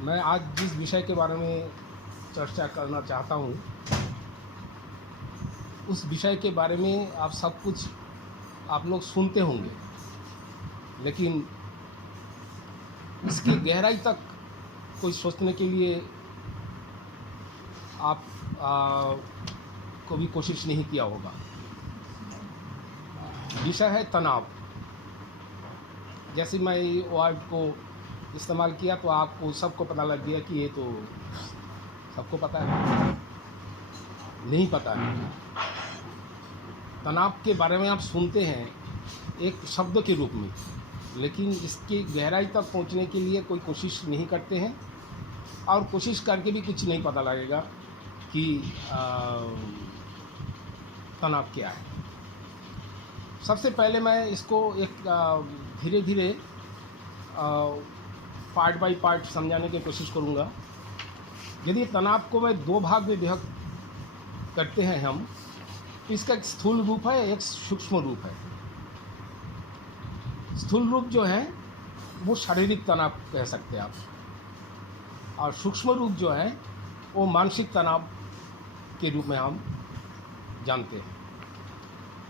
मैं आज जिस विषय के बारे में चर्चा करना चाहता हूँ, उस विषय के बारे में आप सब कुछ आप लोग सुनते होंगे, लेकिन इसकी गहराई तक कोई सोचने के लिए आप को भी कोशिश नहीं किया होगा। विषय है तनाव। जैसे मैं ये वर्ड को इस्तेमाल किया तो आपको सबको पता लग गया कि ये तो सबको पता है, नहीं पता है। तनाव के बारे में आप सुनते हैं एक शब्द के रूप में, लेकिन इसकी गहराई तक पहुंचने के लिए कोई कोशिश नहीं करते हैं, और कोशिश करके भी कुछ नहीं पता लगेगा कि तनाव क्या है। सबसे पहले मैं इसको एक धीरे धीरे पार्ट बाय पार्ट समझाने की कोशिश करूँगा। यदि तनाव को मैं दो भाग में विभक्त करते हैं हम, इसका एक स्थूल रूप है, एक सूक्ष्म रूप है। स्थूल रूप जो है वो शारीरिक तनाव कह सकते हैं आप, और सूक्ष्म रूप जो है वो मानसिक तनाव के रूप में हम जानते हैं।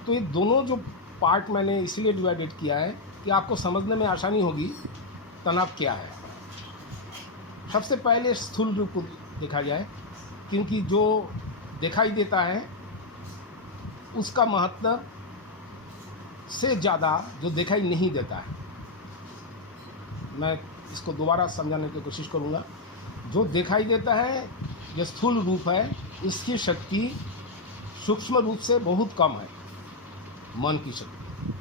तो ये दोनों जो पार्ट मैंने इसलिए डिवाइडेड किया है कि आपको समझने में आसानी होगी तनाव क्या है। सबसे पहले स्थूल रूप को देखा जाए, क्योंकि जो दिखाई देता है उसका महत्व से ज़्यादा जो दिखाई नहीं देता है। मैं इसको दोबारा समझाने की कोशिश करूँगा। जो दिखाई देता है, जो स्थूल रूप है, इसकी शक्ति सूक्ष्म रूप से बहुत कम है। मन की शक्ति,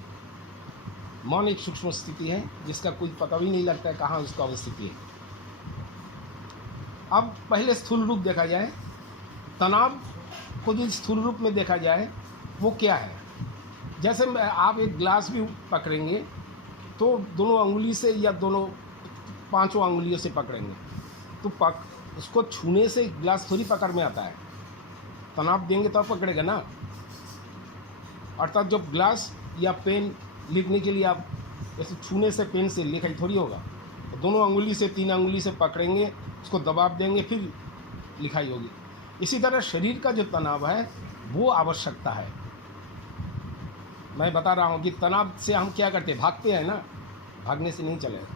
मन एक सूक्ष्म स्थिति है जिसका कोई पता भी नहीं लगता है कहाँ उसका अवस्थिति है। अब पहले स्थूल रूप देखा जाए। तनाव को जो स्थूल रूप में देखा जाए वो क्या है। जैसे आप एक ग्लास भी पकड़ेंगे तो दोनों अंगुली से या दोनों पांचों अंगुलियों से पकड़ेंगे तो उसको छूने से ग्लास थोड़ी पकड़ में आता है। तनाव देंगे तो पकड़ेगा ना। अर्थात जब ग्लास या पेन लिखने के लिए आप ऐसे छूने से पेन से लिखाई थोड़ी होगा, तो दोनों अंगुली से तीन अंगुली से पकड़ेंगे, उसको दबाव देंगे, फिर लिखाई होगी। इसी तरह शरीर का जो तनाव है वो आवश्यकता है। मैं बता रहा हूँ कि तनाव से हम क्या करते हैं, भागते हैं ना, भागने से नहीं चलेगा।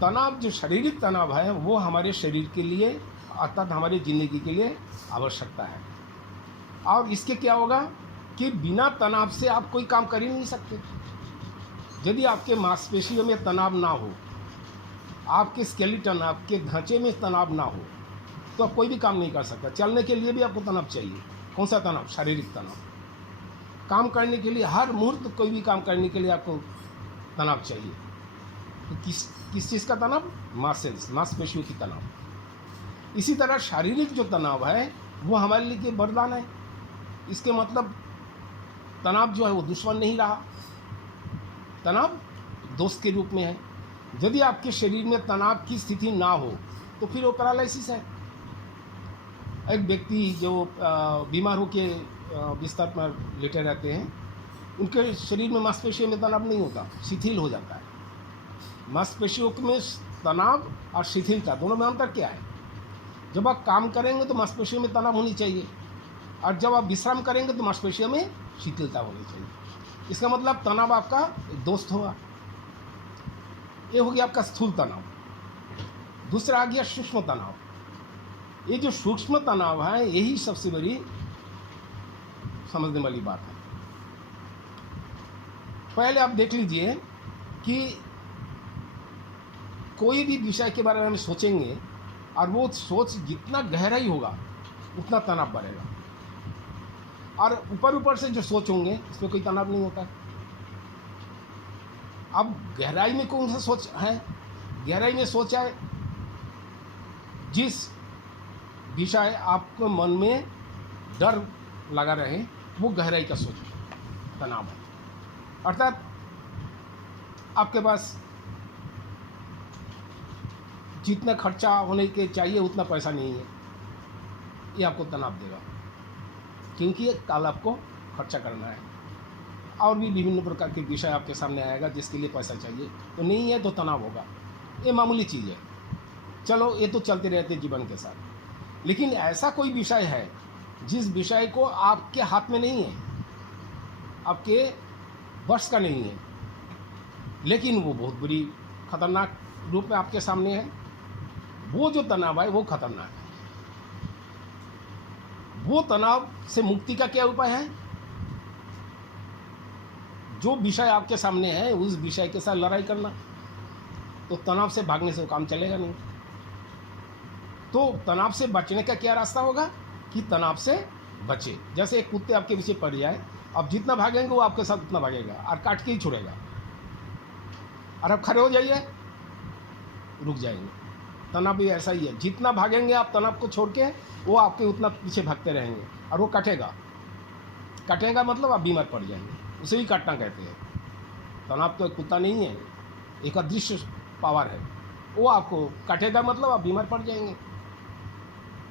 तनाव जो शारीरिक तनाव है वो हमारे शरीर के लिए, अर्थात हमारी ज़िंदगी के लिए आवश्यकता है। और इसके क्या होगा कि बिना तनाव से आप कोई काम कर ही नहीं सकते। यदि आपके मांसपेशियों में तनाव ना हो, आपके स्केलेटन, आपके ढांचे में तनाव ना हो, तो आप कोई भी काम नहीं कर सकता। चलने के लिए भी आपको तनाव चाहिए। कौन सा तनाव? शारीरिक तनाव। काम करने के लिए, हर मुहूर्त कोई भी काम करने के लिए आपको तनाव चाहिए। तो किस चीज़ का तनाव? मांसपेशियों, मांसपेशियों की तनाव। इसी तरह शारीरिक जो तनाव है वो हमारे लिए वरदान है। इसके मतलब तनाव जो है वो दुश्मन नहीं रहा, तनाव दोस्त के रूप में है। यदि आपके शरीर में तनाव की स्थिति ना हो तो फिर वो पैरालिसिस है। एक व्यक्ति जो बीमार होकर बिस्तर पर लेटे रहते हैं, उनके शरीर में मांसपेशियों में तनाव नहीं होता, शिथिल हो जाता है। मांसपेशियों में तनाव और शिथिलता दोनों में अंतर क्या है? जब आप काम करेंगे तो मांसपेशियों में तनाव होनी चाहिए, और जब आप विश्राम करेंगे तो मांसपेशियों में शिथिलता होनी चाहिए। इसका मतलब तनाव आपका एक दोस्त होगा। ये हो गया आपका स्थूल तनाव। दूसरा आ गया सूक्ष्म तनाव। ये जो सूक्ष्म तनाव है यही सबसे बड़ी समझने वाली बात है। पहले आप देख लीजिए कि कोई भी विषय के बारे में हम सोचेंगे और वो सोच जितना गहराई होगा उतना तनाव बढ़ेगा, और ऊपर ऊपर से जो सोचोगे इसमें कोई तनाव नहीं होता। अब गहराई में कौन सा सोच है? गहराई में सोच है जिस विषय आपको मन में डर लगा रहे, वो गहराई का सोच तनाव है। अर्थात आपके पास जितना खर्चा होने के चाहिए उतना पैसा नहीं है, ये आपको तनाव देगा, क्योंकि कल आपको खर्चा करना है। और भी विभिन्न प्रकार के विषय आपके सामने आएगा जिसके लिए पैसा चाहिए, तो नहीं है तो तनाव होगा। ये मामूली चीज़ है। चलो ये तो चलते रहते जीवन के साथ। लेकिन ऐसा कोई विषय है जिस विषय को आपके हाथ में नहीं है, आपके वश का नहीं है, लेकिन वो बहुत बुरी खतरनाक रूप में आपके सामने है, वो जो तनाव है वो खतरनाक है। वो तनाव से मुक्ति का क्या उपाय है? जो विषय आपके सामने है उस विषय के साथ लड़ाई करना। तो तनाव से भागने से वो काम चलेगा नहीं। तो तनाव से बचने का क्या रास्ता होगा कि तनाव से बचे। जैसे एक कुत्ते आपके पीछे पड़ जाए, अब जितना भागेंगे वो आपके साथ उतना भागेगा और काट के ही छोड़ेगा। और अब खड़े हो जाइए, रुक जाएंगे। तनाव भी ऐसा ही है, जितना भागेंगे आप तनाव को छोड़ के वो आपके उतना पीछे भागते रहेंगे और वो कटेगा। कटेगा मतलब आप बीमार पड़ जाएंगे, उसे ही काटना कहते हैं। तनाव तो एक कुत्ता नहीं है, एक अदृश्य पावर है, वो आपको काटेगा मतलब आप बीमार पड़ जाएंगे।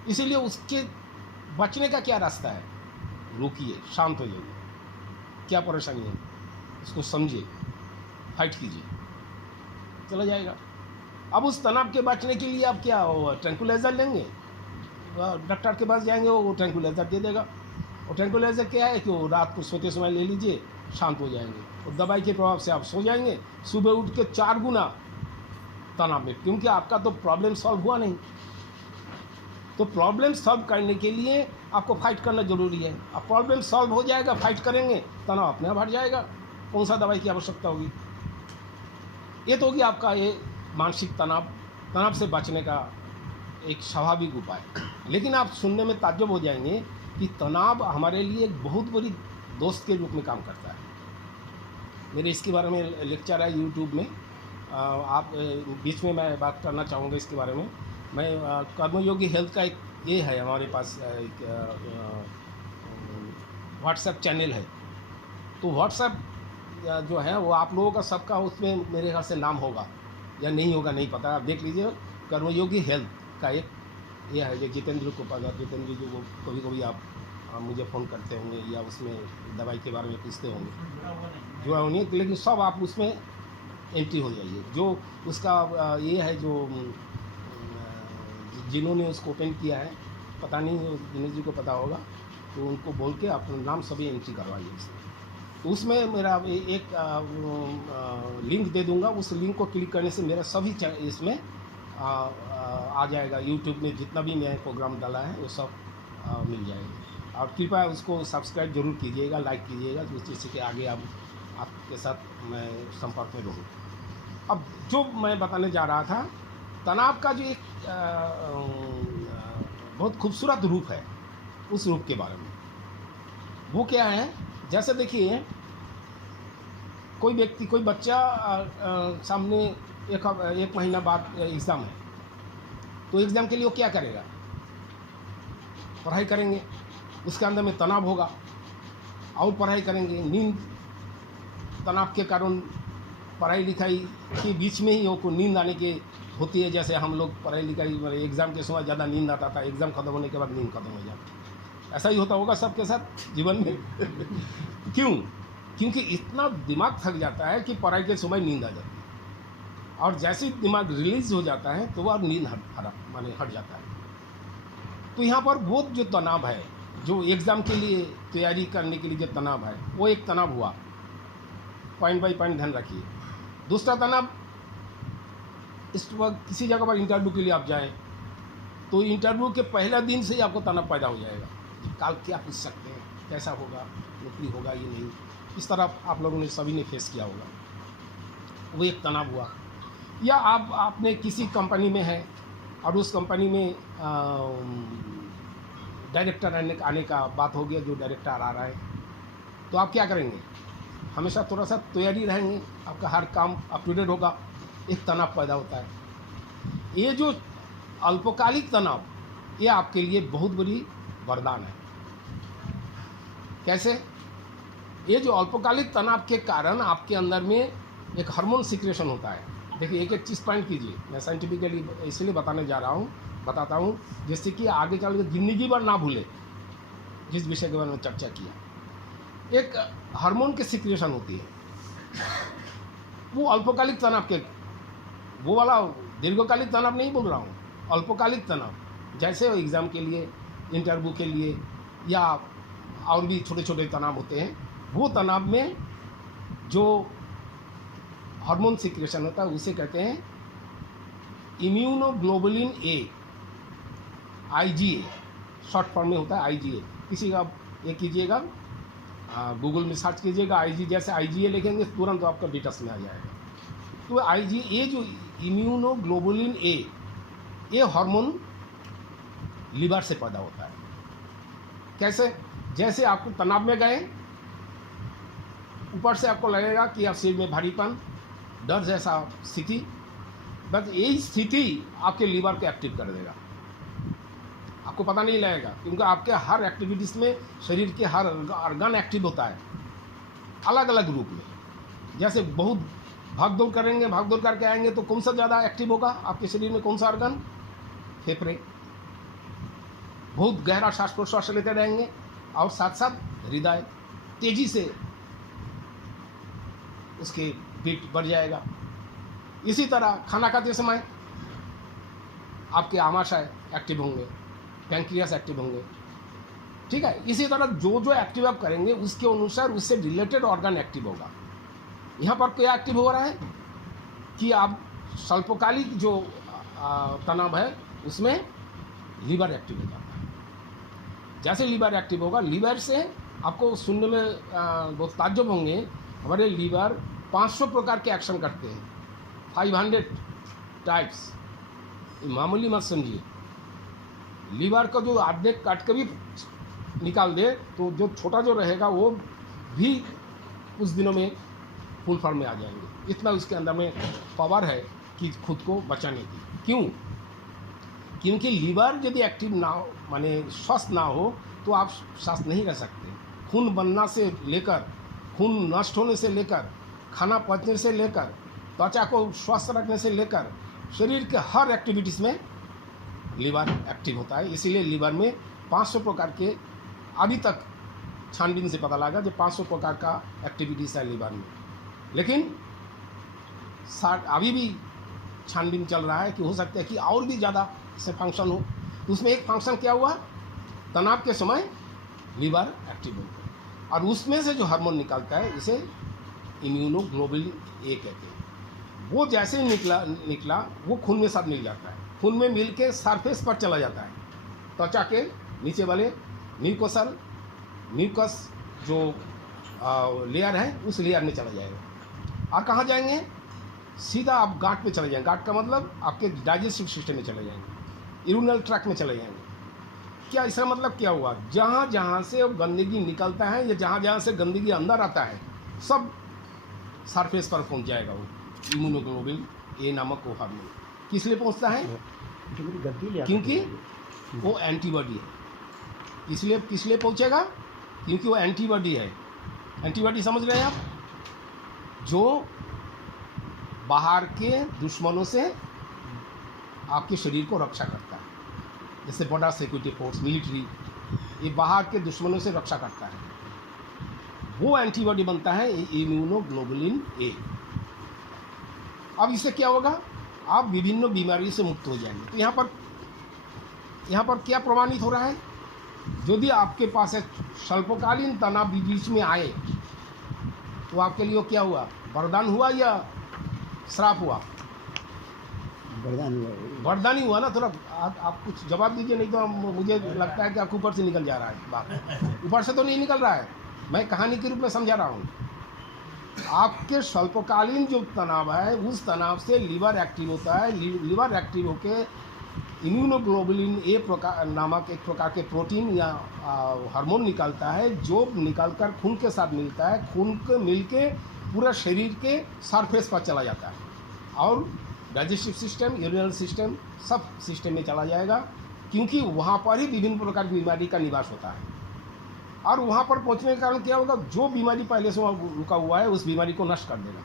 इसीलिए उसके बचने का क्या रास्ता है? रुकिए, शांत हो जाइए, क्या परेशानी है उसको समझिए, फाइट कीजिए, चला जाएगा। अब उस तनाव के बचने के लिए आप क्या ट्रैंक्विलाइजर लेंगे, डॉक्टर के पास जाएंगे, वो ट्रैंक्विलाइजर दे देगा। और ट्रैंक्विलाइजर क्या है कि वो रात को सोते समय ले लीजिए, शांत हो जाएंगे। और दवाई के प्रभाव से आप सो जाएंगे, सुबह उठ के 4 गुना तनाव में, क्योंकि आपका तो प्रॉब्लम सॉल्व हुआ नहीं। तो प्रॉब्लम सॉल्व करने के लिए आपको फाइट करना जरूरी है। अब प्रॉब्लम सॉल्व हो जाएगा, फाइट करेंगे, तनाव अपने आप हट जाएगा। कौन सा दवाई की आवश्यकता होगी? ये तो होगी आपका ये मानसिक तनाव से बचने का एक स्वाभाविक उपाय। लेकिन आप सुनने में ताज्जुब हो जाएंगे कि तनाव हमारे लिए एक बहुत बड़ी दोस्त के रूप में काम करता है। मेरे इसके बारे में लेक्चर है यूट्यूब में, आप बीच में मैं बात करना चाहूँगा इसके बारे में। मैं कर्मयोगी हेल्थ का एक ये है, हमारे पास एक व्हाट्सएप चैनल है। तो व्हाट्सएप जो है वो आप लोगों का सबका उसमें मेरे ख्याल से नाम होगा या नहीं होगा नहीं पता, आप देख लीजिए। कर्मयोगी हेल्थ का एक ये है, ये जितेंद्र को पता, जितेंद्र जी को कभी कभी आप मुझे फ़ोन करते होंगे या उसमें दवाई के बारे में पूछते होंगे, जो है उन्हें, लेकिन सब आप उसमें एंट्री हो जाइए। जो उसका ये है, जो जिन्होंने उसको ओपन किया है, पता नहीं दिनेश जी को पता होगा, तो उनको बोल के अपना नाम सभी एंट्री करवाइए उसमें। तो उसमें मेरा एक लिंक दे दूंगा, उस लिंक को क्लिक करने से मेरा सभी इसमें आ जाएगा। यूट्यूब में जितना भी मैंने प्रोग्राम डाला है वो सब मिल जाएगा। और कृपया उसको सब्सक्राइब जरूर कीजिएगा, लाइक कीजिएगा, जिससे कि आगे आपके साथ मैं संपर्क में रहूँ। अब जो मैं बताने जा रहा था, तनाव का जो एक बहुत खूबसूरत रूप है, उस रूप के बारे में। वो क्या है? जैसे देखिए, कोई व्यक्ति, कोई बच्चा सामने एक महीना बाद एग्ज़ाम है, तो एग्ज़ाम के लिए वो क्या करेगा? पढ़ाई करेंगे, उसके अंदर में तनाव होगा और पढ़ाई करेंगे। नींद, तनाव के कारण पढ़ाई लिखाई के बीच में ही को नींद आने की होती है। जैसे हम लोग पढ़ाई लिखाई एग्ज़ाम के समय ज़्यादा नींद आता था, एग्ज़ाम ख़त्म होने के बाद नींद खत्म हो जाती। ऐसा ही होता होगा सबके साथ जीवन में। क्यों? क्योंकि इतना दिमाग थक जाता है कि पढ़ाई के समय नींद आ जाती है, और जैसे ही दिमाग रिलीज हो जाता है तो वह नींद हट जाता है। तो यहाँ पर वो जो तनाव है, जो एग्ज़ाम के लिए तैयारी करने के लिए जो तनाव है, वो एक तनाव हुआ, पॉइंट बाई पॉइंट ध्यान रखिए। दूसरा तनाव, इस वक्त किसी जगह पर इंटरव्यू के लिए आप जाएं, तो इंटरव्यू के पहले दिन से ही आपको तनाव पैदा हो जाएगा, कल क्या पूछ सकते हैं, कैसा होगा, नौकरी होगा ये नहीं। इस तरह आप लोगों ने सभी ने फेस किया होगा, वो एक तनाव हुआ। या आपने किसी कंपनी में है और उस कंपनी में डायरेक्टर आने का बात हो गया, जो डायरेक्टर आ रहा है, तो आप क्या करेंगे? हमेशा थोड़ा सा तैयारी रहेंगे, आपका हर काम अप टू डेट होगा, एक तनाव पैदा होता है। ये जो अल्पकालिक तनाव, ये आपके लिए बहुत बड़ी वरदान है। कैसे? ये जो अल्पकालिक तनाव के कारण आपके अंदर में एक हार्मोन सिक्रेशन होता है। देखिए, एक एक चीज़ पॉइंट कीजिए, मैं साइंटिफिकली इसलिए बताता हूँ जिससे कि आगे चल के ज़िंदगी भर ना भूले जिस विषय के बारे में चर्चा किया। एक हार्मोन की सिक्रेशन होती है, वो अल्पकालिक तनाव के, वो वाला दीर्घकालिक तनाव नहीं बोल रहा हूँ, अल्पकालिक तनाव, जैसे एग्ज़ाम के लिए, इंटरव्यू के लिए या और भी छोटे छोटे तनाव होते हैं, वो तनाव में जो हार्मोन सिक्रेशन होता है उसे कहते हैं immunoglobulin A, IgA, short form में होता है IgA। किसी का ये कीजिएगा, गूगल में सर्च कीजिएगा जैसे IgA लिखेंगे तुरंत तो आपका डिटेल्स में आ जाएगा। तो IgA जो इम्यूनोग्लोबुलिन ए, ये हार्मोन लीवर से पैदा होता है। कैसे? जैसे आपको तनाव में गए, ऊपर से आपको लगेगा कि आप सिर में भारीपन, डर जैसा स्थिति, बस यही स्थिति आपके लीवर को एक्टिव कर देगा, आपको पता नहीं लगेगा, क्योंकि आपके हर एक्टिविटीज़ में शरीर के हर ऑर्गन एक्टिव होता है अलग अलग रूप में। जैसे बहुत भाग दौड़ करेंगे, भाग दौड़ करके आएंगे तो कौन सा ज़्यादा एक्टिव होगा आपके शरीर में, कौन सा ऑर्गन? फेफड़े। बहुत गहरा श्वास प्रश्वास लेते रहेंगे और साथ साथ हृदय तेजी से उसके बीट बढ़ जाएगा। इसी तरह खाना खाते समय आपके आमाशय एक्टिव होंगे, पैंक्रियास एक्टिव होंगे, ठीक है। इसी तरह जो जो एक्टिव आप करेंगे उसके अनुसार उससे रिलेटेड ऑर्गन एक्टिव होगा। यहाँ पर क्या एक्टिव हो रहा है कि आप स्वल्पकालिक जो तनाव है उसमें लीवर एक्टिव हो जाता है। जैसे लीवर एक्टिव होगा, लीवर से आपको सुनने में बहुत ताज्जुब होंगे, हमारे लीवर 500 प्रकार के एक्शन करते हैं, 500 टाइप्स। मामूली मत समझिए, लीवर का जो आधे काट के भी निकाल दे तो जो छोटा जो रहेगा वो भी कुछ दिनों में फुल फॉर्म में आ जाएंगे। इतना उसके अंदर में पावर है कि खुद को बचाने की। क्यों? क्योंकि लीवर यदि एक्टिव ना हो, माने स्वस्थ ना हो, तो आप स्वस्थ नहीं रह सकते। खून बनना से लेकर, खून नष्ट होने से लेकर, खाना पचने से लेकर, त्वचा को स्वस्थ रखने से लेकर, शरीर के हर एक्टिविटीज़ में लीवर एक्टिव होता है। इसीलिए लीवर में 500 प्रकार के, अभी तक छानबीन से पता लगा जो 500 प्रकार का एक्टिविटीज़ है लीवर में। लेकिन अभी भी छानबीन चल रहा है कि हो सकता है कि और भी ज़्यादा से फंक्शन हो। तो उसमें एक फंक्शन क्या हुआ, तनाव के समय लीवर एक्टिव हो, और उसमें से जो हार्मोन निकलता है उसे इम्यूनोग्लोबुलिन ए कहते हैं। वो जैसे ही निकला वो खून में साथ मिल जाता है, खून में मिल के सरफेस पर चला जाता है, त्वचा के नीचे वाले म्यूकस जो लेयर है उस लेयर में चला जाएगा। और कहाँ जाएंगे? सीधा आप गांठ पे चले जाएंगे। गांठ का मतलब आपके डाइजेस्टिव सिस्टम में चले जाएंगे, यूरिनल ट्रैक्ट में चले जाएंगे। क्या इसका मतलब क्या हुआ? जहाँ जहाँ से गंदगी निकलता है या जहाँ जहाँ से गंदगी अंदर आता है सब सरफेस पर पहुँच जाएगा वो इम्यूनोग्लोबुलिन ए नामक वो हार्मोन। किस लिए पहुँचता है? क्योंकि वो एंटीबॉडी है। इसलिए किस लिए पहुँचेगा? क्योंकि वो एंटीबॉडी है। एंटीबॉडी समझ रहे हैं आप? जो बाहर के दुश्मनों से आपके शरीर को रक्षा करता है, जैसे बॉर्डर सिक्योरिटी फोर्स, मिलिट्री, ये बाहर के दुश्मनों से रक्षा करता है। वो एंटीबॉडी बनता है इम्यूनोग्लोबुलिन ए। अब इससे क्या होगा? आप विभिन्न बीमारी से मुक्त हो जाएंगे। तो यहाँ पर क्या प्रमाणित हो रहा है? यदि आपके पास एक स्वल्पकालीन तनाव बीच में आए तो आपके लिए क्या हुआ? वरदान हुआ या श्राप हुआ? वरदान ही हुआ ना। थोड़ा आप कुछ जवाब दीजिए, नहीं तो मुझे लगता है कि आपको ऊपर से निकल जा रहा है बात। ऊपर से तो नहीं निकल रहा है, मैं कहानी के रूप में समझा रहा हूँ। आपके स्वल्पकालीन जो तनाव है उस तनाव से लीवर एक्टिव होता है। लीवर एक्टिव होकर इम्यूनोग्लोबुलिन ए प्रकार नामक एक प्रकार के प्रोटीन या हार्मोन निकलता है, जो निकलकर खून के साथ मिलता है। खून के मिलके पूरा शरीर के सरफेस पर चला जाता है और डाइजेस्टिव सिस्टम, यूरिनल सिस्टम, सब सिस्टम में चला जाएगा, क्योंकि वहाँ पर ही विभिन्न प्रकार की बीमारी का निवास होता है। और वहाँ पर पहुँचने के कारण क्या होगा? जो बीमारी पहले से वहाँ रुका हुआ है उस बीमारी को नष्ट कर देगा,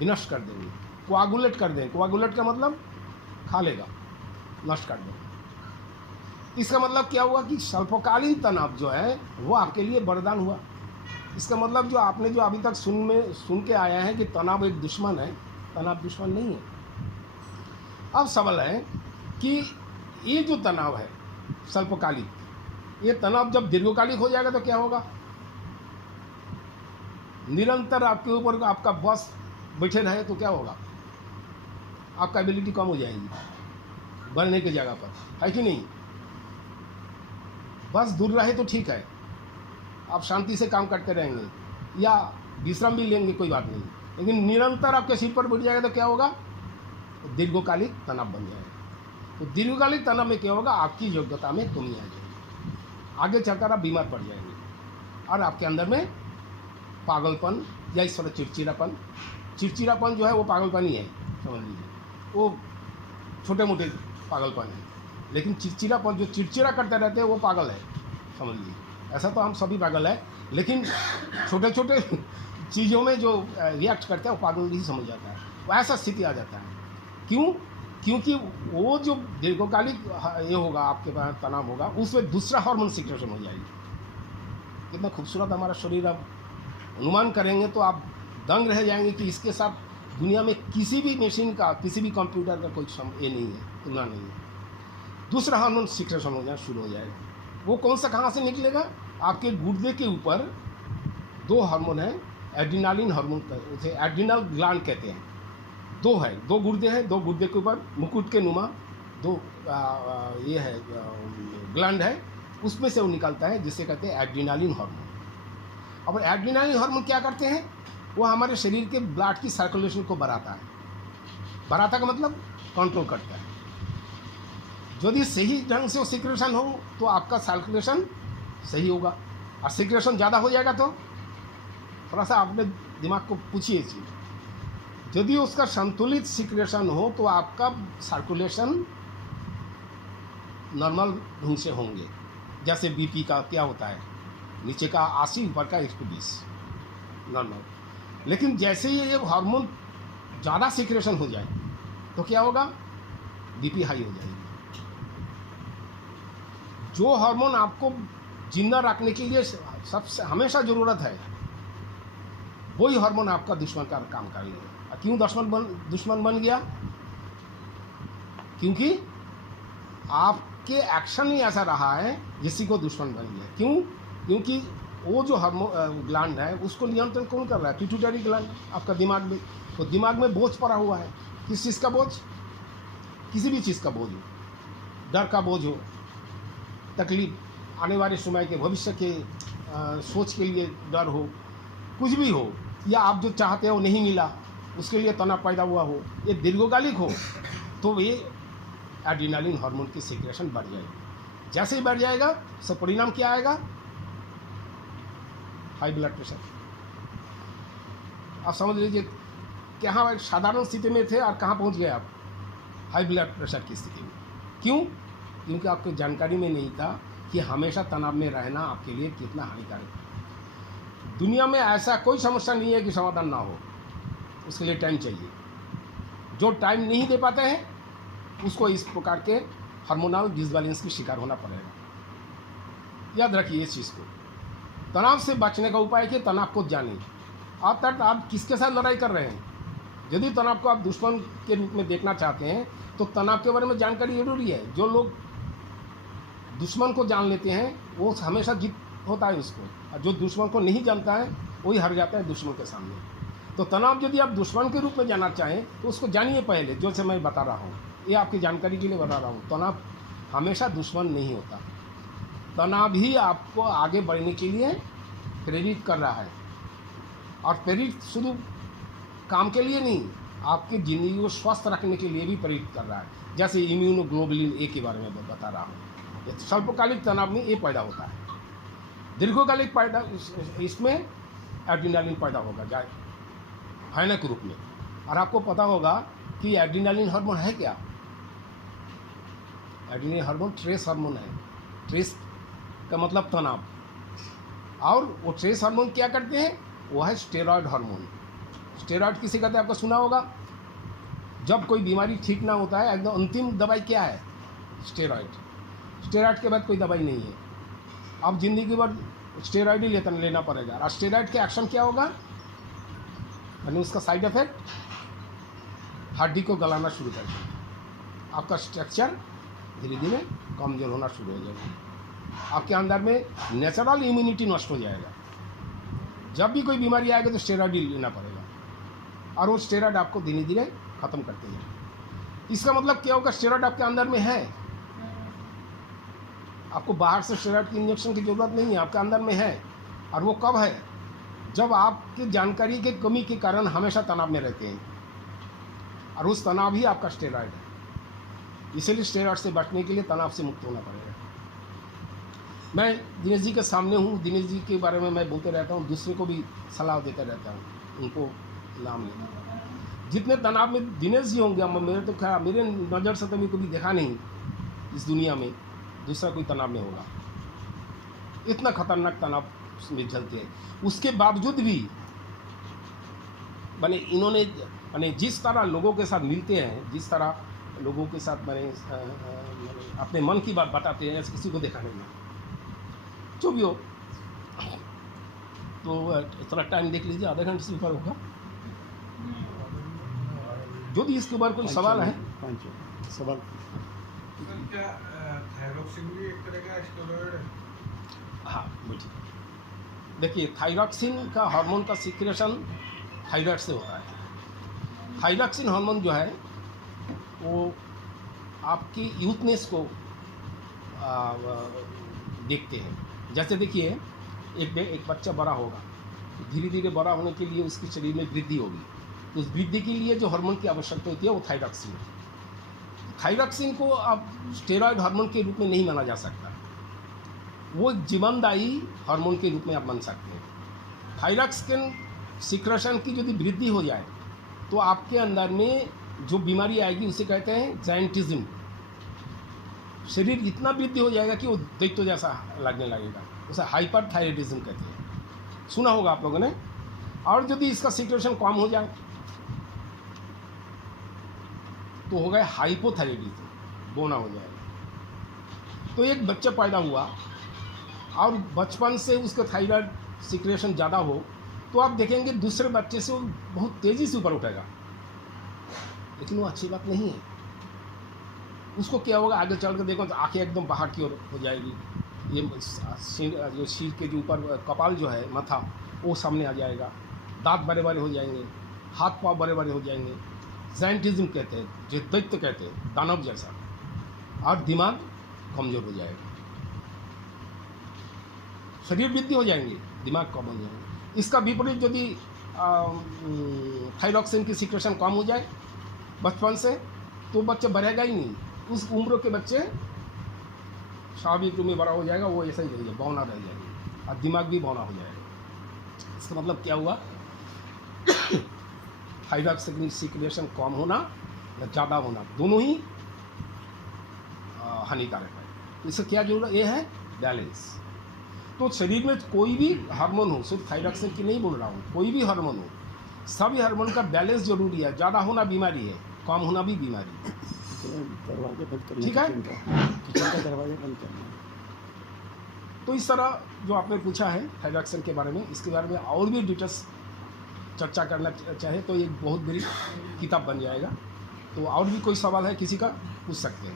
विनष्ट कर देंगे, कोआगुलेट कर देंगे। कोआगुलेट का मतलब खा लेगा, नष्ट कर देगा। इसका मतलब क्या हुआ कि स्वल्पकालीन तनाव जो है वो आपके लिए वरदान हुआ। इसका मतलब जो आपने जो अभी तक सुन के आया है कि तनाव एक दुश्मन है, तनाव दुश्मन नहीं है। अब सवाल है कि ये जो तनाव है स्वल्पकालिक, ये तनाव जब दीर्घकालिक हो जाएगा तो क्या होगा? निरंतर आपके ऊपर आपका बॉस बैठे रहे तो क्या होगा? आपका एबिलिटी कम हो जाएगी बढ़ने की जगह पर, है कि नहीं? बस दूर रहे तो ठीक है, आप शांति से काम करते रहेंगे या विश्राम भी लेंगे, कोई बात नहीं, लेकिन निरंतर आपके सिर पर बैठ जाएगा तो क्या होगा? दीर्घकालिक तनाव बन जाएगा। तो दीर्घकालिक तनाव में क्या होगा? आपकी योग्यता में कमी आ जाएगी, आगे चलकर आप बीमार पड़ जाएंगे और आपके अंदर में पागलपन या इस तरह चिड़चिड़ापन जो है वो पागलपन ही है, समझ लीजिए। वो छोटे मोटे पागलपन है, लेकिन चिड़चिड़ापन जो चिड़चिड़ा करते रहते हैं वो पागल है, समझ लीजिए। ऐसा तो हम सभी पागल है, लेकिन छोटे छोटे चीज़ों में जो रिएक्ट करते हैं वो पागल ही समझ जाता है, वो ऐसा स्थिति आ जाता है। क्यों? क्योंकि वो जो दीर्घकालिक ये होगा, आपके पास तनाव होगा, उसमें दूसरा हार्मोन सिक्रेशन हो जाएगी। कितना खूबसूरत हमारा शरीर, आप अनुमान करेंगे तो आप दंग रह जाएंगे कि इसके साथ दुनिया में किसी भी मशीन का, किसी भी कंप्यूटर का कोई ये नहीं है, तुलना नहीं है। दूसरा हार्मोन सिक्रेशन हो जाए शुरू हो जाएगा। वो कौन सा, कहाँ से निकलेगा? आपके गुर्दे के ऊपर दो हार्मोन है, एड्रीनालिन हार्मोन, उसे एड्रीनल ग्लैंड कहते हैं। दो है, दो गुर्दे हैं, दो गुर्दे के ऊपर मुकुट के नुमा दो ये है ग्लैंड है, उसमें से वो निकलता है, जिसे कहते हैं एड्रीनालिन हार्मोन। अब एड्रीनालिन हार्मोन क्या करते हैं? वो हमारे शरीर के ब्लड की सर्कुलेशन को बढ़ाता है। बढ़ाता का मतलब कंट्रोल करता है। यदि सही ढंग से वो सिक्रेशन हो तो आपका सर्कुलेशन सही होगा, और सिक्रेशन ज़्यादा हो जाएगा तो थोड़ा सा अपने दिमाग को पूछिए चीज़, यदि उसका संतुलित सिक्रेशन हो तो आपका सर्कुलेशन नॉर्मल ढंग से होंगे। जैसे बीपी का क्या होता है, नीचे का 80, ऊपर का 120 नॉर्मल। लेकिन जैसे ही ये हार्मोन ज़्यादा सिक्रेशन हो जाए तो क्या होगा? बीपी हाई हो जाएगी। जो हार्मोन आपको जिंदा रखने के लिए सबसे हमेशा ज़रूरत है, वही हार्मोन आपका दुश्मन का काम करेगा। क्यों दुश्मन बन गया? क्योंकि आपके एक्शन ही ऐसा रहा है जिससे को दुश्मन बन गया। क्यों? क्योंकि वो जो हार्मोन ग्लैंड है उसको नियंत्रण कौन कर रहा है? पिट्यूटरी ग्लैंड, आपका दिमाग में। तो दिमाग में बोझ पड़ा हुआ है। किस चीज़ का बोझ? किसी भी चीज़ का बोझ हो, डर का बोझ हो, तकलीफ, आने वाले समय के भविष्य के सोच के लिए डर हो, कुछ भी हो, या आप जो चाहते हो नहीं मिला उसके लिए तनाव पैदा हुआ हो, ये दीर्घकालिक हो, तो ये एड्रीनालिन हार्मोन की सिक्रेशन बढ़ जाएगी। जैसे ही बढ़ जाएगा तो परिणाम क्या आएगा? High blood pressure. आप समझ लीजिए कहाँ एक साधारण स्थिति में थे और कहाँ पहुँच गए आप? हाई ब्लड प्रेशर की स्थिति में। क्यों? क्योंकि आपको जानकारी में नहीं था कि हमेशा तनाव में रहना आपके लिए कितना हानिकारक है। दुनिया में ऐसा कोई समस्या नहीं है कि समाधान ना हो, उसके लिए टाइम चाहिए। जो टाइम नहीं दे पाते हैं उसको इस प्रकार के हार्मोनल डिसबैलेंस की शिकार होना पड़ेगा। याद रखिए इस चीज़ को। तनाव से बचने का उपाय कि तनाव को जानें। अब तक आप किसके साथ लड़ाई कर रहे हैं? यदि तनाव को आप दुश्मन के रूप में देखना चाहते हैं तो तनाव के बारे में जानकारी जरूरी है। जो लोग दुश्मन को जान लेते हैं वो हमेशा जीत होता है उसको, और जो दुश्मन को नहीं जानता है वही हार जाता है दुश्मन के सामने। तो तनाव यदि आप दुश्मन के रूप में जानना चाहें तो उसको जानिए पहले, जो से मैं बता रहा हूँ, ये आपकी जानकारी के लिए बता रहा हूँ। तनाव हमेशा दुश्मन नहीं होता। तनाव ही आपको आगे बढ़ने के लिए प्रेरित कर रहा है, और प्रेरित शुद्ध काम के लिए नहीं, आपकी ज़िंदगी को स्वस्थ रखने के लिए भी प्रेरित कर रहा है। जैसे इम्यूनोग्लोबुलिन ए के बारे में बता रहा हूँ। स्वल्पकालिक तनाव में ये पैदा होता है, दीर्घकालिक पैदा इसमें एड्रीनालिन पैदा होगा जाए भयानक रूप में। और आपको पता होगा कि एड्रीनालिन हार्मोन है क्या? एड्रीनालिन हार्मोन स्ट्रेस हार्मोन है। स्ट्रेस का मतलब तनाव, और वो स्ट्रेस हार्मोन क्या करते हैं? वो है स्टेरॉयड हार्मोन। स्टेरॉयड किसे कहते हैं? आपको सुना होगा। जब कोई बीमारी ठीक ना होता है, एकदम अंतिम दवाई क्या है? स्टेरॉयड। स्टेरॉयड के बाद कोई दवाई नहीं है। अब जिंदगी भर स्टेरॉयड ही लेना पड़ेगा। और स्टेरॉयड के एक्शन क्या होगा? यानी उसका साइड इफेक्ट हड्डी को गलाना शुरू कर देगा। आपका स्ट्रक्चर धीरे धीरे कमज़ोर होना शुरू हो जाएगा, आपके अंदर में नेचुरल इम्यूनिटी नष्ट हो जाएगा। जब भी कोई बीमारी आएगी तो स्टेरॉइड लेना पड़ेगा, और वो स्टेरॉइड आपको धीरे धीरे ख़त्म करते जाएगा। इसका मतलब क्या होगा, स्टेरॉइड आपके अंदर में है, आपको बाहर से स्टेरॉइड की इंजेक्शन की ज़रूरत नहीं है, आपके अंदर में है। और वो कब है, जब आपकी जानकारी के कमी के कारण हमेशा तनाव में रहते हैं, और उस तनाव ही आपका स्टेरॉइड है। इसलिए स्टेरॉइड से बचने के लिए तनाव से मुक्त होना पड़ेगा। मैं दिनेश जी के सामने हूँ, दिनेश जी के बारे में मैं बोलते रहता हूँ, दूसरे को भी सलाह देता रहता हूँ, उनको नाम लेता। जितने तनाव में दिनेश जी होंगे, मेरे तो क्या, मेरे नज़र से तो मैं कभी देखा नहीं इस दुनिया में दूसरा कोई तनाव में होगा। इतना खतरनाक तनाव में झेलते हैं, उसके बावजूद भी मैंने इन्होंने मैंने जिस तरह लोगों के साथ मिलते हैं, जिस तरह लोगों के साथ मैंने अपने मन की बात बताते हैं, ऐसे किसी को देखा नहीं है। जो भी हो, तो थोड़ा टाइम देख लीजिए, आधे घंटे से ऊपर होगा। जो भी इसके ऊपर कोई सवाल है, सवाल। क्या थायरॉक्सिन भी एक तरह का स्टेरॉइड है? हाँ बोलिए। देखिए, थायरॉक्सिन का हार्मोन का सिक्रेशन थायराइड से होता है। थायरॉक्सिन हार्मोन जो है वो आपकी यूथनेस को देखते हैं। जैसे देखिए, एक बच्चा बड़ा होगा, धीरे धीरे बड़ा होने के लिए उसके शरीर में वृद्धि होगी, तो उस वृद्धि के लिए जो हार्मोन की आवश्यकता होती है वो थायरॉक्सिन है। थायरॉक्सिन को आप स्टेरॉइड हार्मोन के रूप में नहीं माना जा सकता, वो एक जीवनदायी हार्मोन के रूप में आप मान सकते हैं। थायरॉक्सिन सिक्रेशन की यदि वृद्धि हो जाए तो आपके अंदर में जो बीमारी आएगी उसे कहते हैं जायंटिज्म। शरीर इतना वृद्धि हो जाएगा कि वो दैत्य जैसा लगने लगेगा, उसे हाइपर थायराइडिज्म कहते हैं, सुना होगा आप लोगों ने। और यदि इसका सिक्रेशन कम हो जाए तो हो गया हाइपोथायराइडिज्म, बोना हो जाएगा। तो एक बच्चा पैदा हुआ और बचपन से उसका थायराइड सिक्रेशन ज़्यादा हो, तो आप देखेंगे दूसरे बच्चे से वो बहुत तेज़ी से ऊपर उठेगा, लेकिन वो अच्छी बात नहीं है। उसको क्या होगा, आगे चल कर देखो तो आँखें एकदम बाहर की ओर हो जाएगी, ये जो सिर के जो ऊपर कपाल जो है, माथा, वो सामने आ जाएगा, दांत बड़े बड़े हो जाएंगे, हाथ पाँव बड़े बड़े हो जाएंगे। जायंटिज्म कहते हैं, जो दैत्य कहते हैं, दानव जैसा। और दिमाग कमज़ोर हो जाएगा, शरीर वृद्धि हो जाएंगे, दिमाग कम हो जाएगा। इसका विपरीत यदि थायरॉक्सिन की सिक्रेशन कम हो जाए बचपन से, तो बच्चे बढ़ेगा ही नहीं। उस उम्र के बच्चे स्वाभाविक रूप में बड़ा हो जाएगा, वो ऐसा ही रहेगा, बौना रह जाएगा, और दिमाग भी बौना हो जाएगा। इसका मतलब क्या हुआ, थायरॉक्सिन सिक्रेशन कम होना या ज़्यादा होना, दोनों ही हानिकारक है। तो इससे क्या जरूरत, ये है बैलेंस। तो शरीर में कोई भी हार्मोन हो, सिर्फ थायरॉक्सिन की नहीं बोल रहा हूँ, कोई भी हार्मोन हो, सभी हार्मोन का बैलेंस जरूरी है। ज़्यादा होना बीमारी है, कम होना भी बीमारी है। दरवाजे बंद करना, ठीक है, किचन का दरवाजा बंद करना। तो इस तरह जो आपने पूछा है थायरॉक्सिन के बारे में, इसके बारे में और भी डिटेल्स चर्चा करना चाहे तो एक बहुत बड़ी किताब बन जाएगा। तो और भी कोई सवाल है किसी का, पूछ सकते हैं।